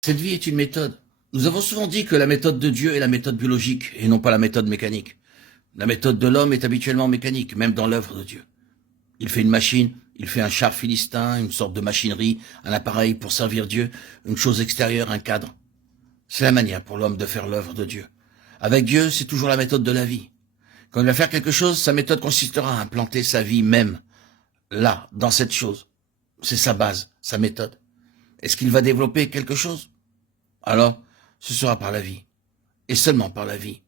Cette vie est une méthode. Nous avons souvent dit que la méthode de Dieu est la méthode biologique et non pas la méthode mécanique. La méthode de l'homme est habituellement mécanique, même dans l'œuvre de Dieu. Il fait une machine, il fait un char philistin, une sorte de machinerie, un appareil pour servir Dieu, une chose extérieure, un cadre. C'est la manière pour l'homme de faire l'œuvre de Dieu. Avec Dieu, c'est toujours la méthode de la vie. Quand il va faire quelque chose, sa méthode consistera à implanter sa vie même, là, dans cette chose. C'est sa base, sa méthode. Est-ce qu'il va développer quelque chose? Alors, ce sera par la vie, et seulement par la vie,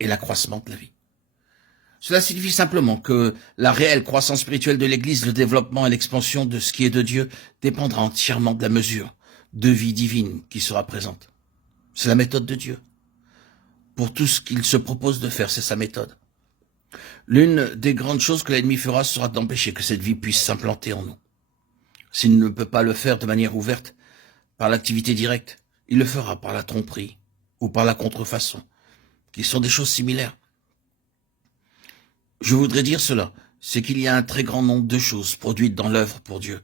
et l'accroissement de la vie. Cela signifie simplement que la réelle croissance spirituelle de l'Église, le développement et l'expansion de ce qui est de Dieu dépendra entièrement de la mesure de vie divine qui sera présente. C'est la méthode de Dieu. Pour tout ce qu'il se propose de faire, c'est sa méthode. L'une des grandes choses que l'ennemi fera sera d'empêcher que cette vie puisse s'implanter en nous. S'il ne peut pas le faire de manière ouverte, par l'activité directe, il le fera par la tromperie ou par la contrefaçon, qui sont des choses similaires. Je voudrais dire cela, c'est qu'il y a un très grand nombre de choses produites dans l'œuvre pour Dieu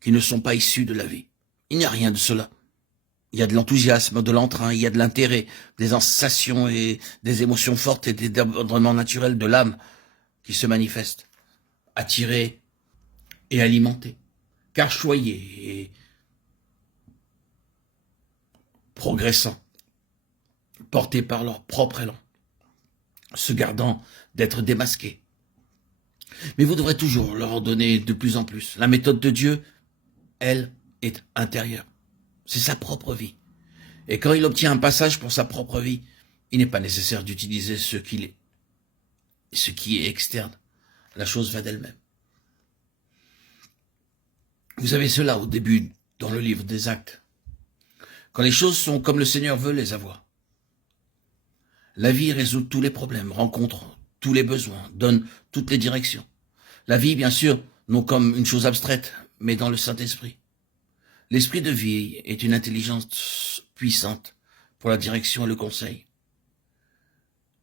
qui ne sont pas issues de la vie. Il n'y a rien de cela. Il y a de l'enthousiasme, de l'entrain, il y a de l'intérêt, des sensations et des émotions fortes et des débordements naturels de l'âme qui se manifestent, attirés et alimentés, carchoyés et progressant, portés par leur propre élan, se gardant d'être démasqués. Mais vous devrez toujours leur en donner de plus en plus. La méthode de Dieu, elle, est intérieure. C'est sa propre vie. Et quand il obtient un passage pour sa propre vie, il n'est pas nécessaire d'utiliser ce qu'il est. Ce qui est externe, la chose va d'elle-même. Vous avez cela au début dans le livre des Actes. Quand les choses sont comme le Seigneur veut les avoir. La vie résout tous les problèmes, rencontre tous les besoins, donne toutes les directions. La vie, bien sûr, non comme une chose abstraite, mais dans le Saint-Esprit. L'esprit de vie est une intelligence puissante pour la direction et le conseil.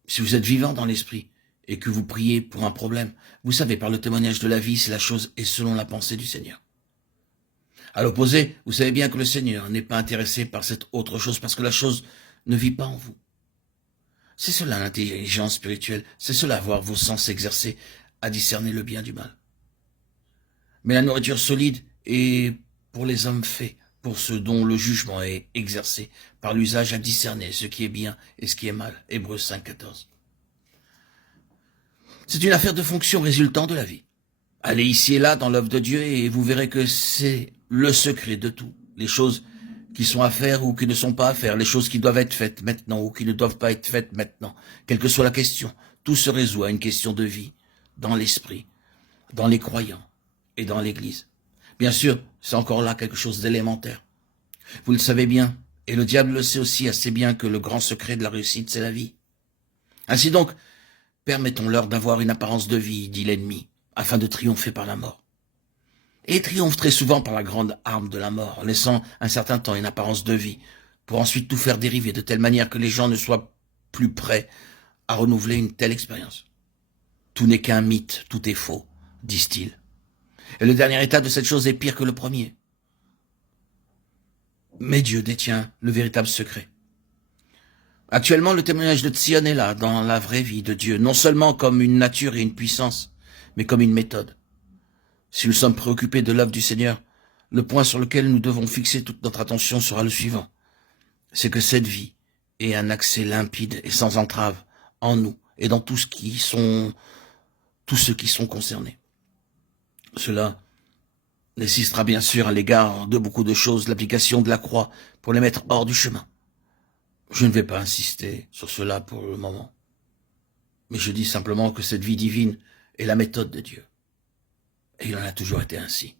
Si vous êtes vivant dans l'esprit et que vous priez pour un problème, vous savez par le témoignage de la vie si la chose est selon la pensée du Seigneur. À l'opposé, vous savez bien que le Seigneur n'est pas intéressé par cette autre chose parce que la chose ne vit pas en vous. C'est cela l'intelligence spirituelle, c'est cela voir vos sens s'exercer à discerner le bien du mal. Mais la nourriture solide est pour les hommes faits, pour ceux dont le jugement est exercé par l'usage à discerner ce qui est bien et ce qui est mal. Hébreux 5, 14. C'est une affaire de fonction résultant de la vie. Allez ici et là dans l'œuvre de Dieu et vous verrez que c'est le secret de tout. Les choses qui sont à faire ou qui ne sont pas à faire, les choses qui doivent être faites maintenant ou qui ne doivent pas être faites maintenant, quelle que soit la question, tout se résout à une question de vie, dans l'esprit, dans les croyants et dans l'Église. Bien sûr, c'est encore là quelque chose d'élémentaire. Vous le savez bien, et le diable le sait aussi assez bien que le grand secret de la réussite, c'est la vie. Ainsi donc, permettons-leur d'avoir une apparence de vie, dit l'ennemi, afin de triompher par la mort. Et triomphe très souvent par la grande arme de la mort, laissant un certain temps une apparence de vie, pour ensuite tout faire dériver de telle manière que les gens ne soient plus prêts à renouveler une telle expérience. Tout n'est qu'un mythe, tout est faux, disent-ils. Et le dernier état de cette chose est pire que le premier. Mais Dieu détient le véritable secret. Actuellement, le témoignage de Tzion est là, dans la vraie vie de Dieu, non seulement comme une nature et une puissance, mais comme une méthode. Si nous sommes préoccupés de l'œuvre du Seigneur, le point sur lequel nous devons fixer toute notre attention sera le suivant. C'est que cette vie ait un accès limpide et sans entrave en nous et dans tous ceux qui sont concernés. Cela nécessitera bien sûr à l'égard de beaucoup de choses l'application de la croix pour les mettre hors du chemin. Je ne vais pas insister sur cela pour le moment, mais je dis simplement que cette vie divine est la méthode de Dieu. Et il en a toujours été ainsi.